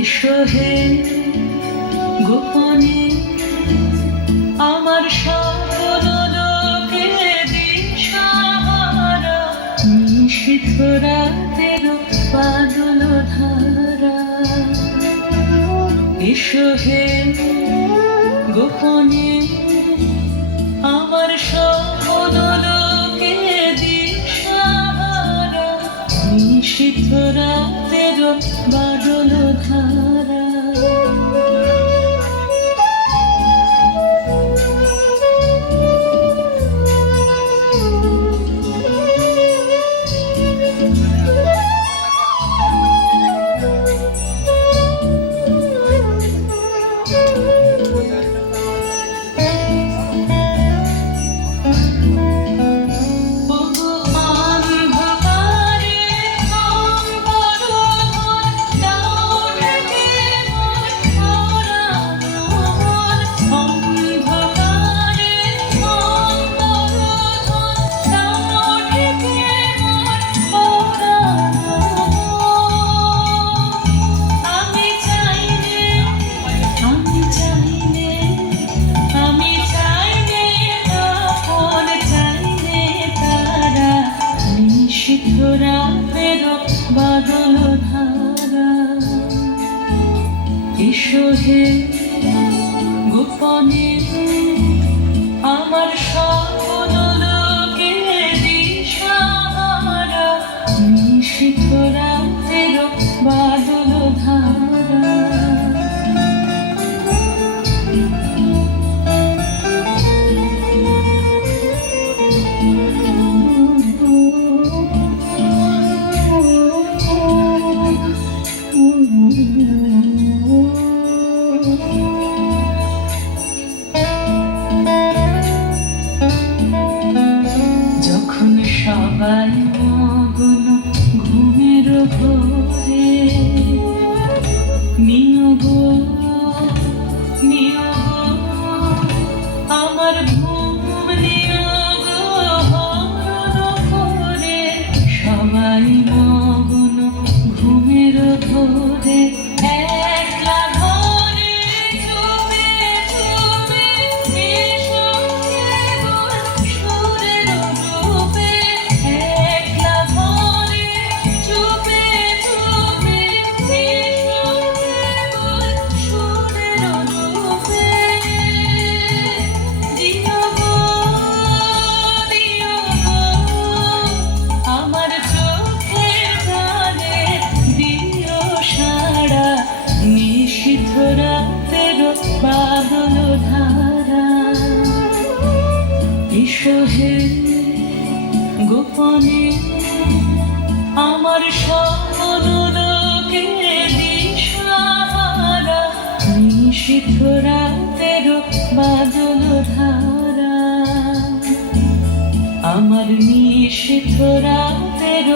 এসো হে গোপনে আমার সকল লোকে দিশাহারা, নিশীথ রাতের বাদল ধারা। এসো হে গোপনে আমার সকল লোকে দিশাহারা, নিশীথ রাতের বাদল ধারা। রাতের বাদল ধারা। এসো হে গোপনে আমার সকল লোকে দিশাহারা, নিশীথ রাতের বাদল ধারা। যখন সবাই মগ্ন ঘুমের ঘোরে, নিও গো নিও গো আমার ঘুম নিও গো হরণ করে। সবাই মগ্ন ঘুমের ঘোরে, একলা ঘরে চুপে চুপে এসো কেবল সুরের রূপে। একলা ঘরে চুপে চুপে এসো কেবল সুরের রূপে। দিও গো আমার চোখে জানে দিও সারা, নিশীথ রাতের বাদল ধারা। এসো হে গোপনে আমার সকল লোকে দিশাহারা, নিশীথ রাতের বাদল ধারা। আমার নিশীথ রাতের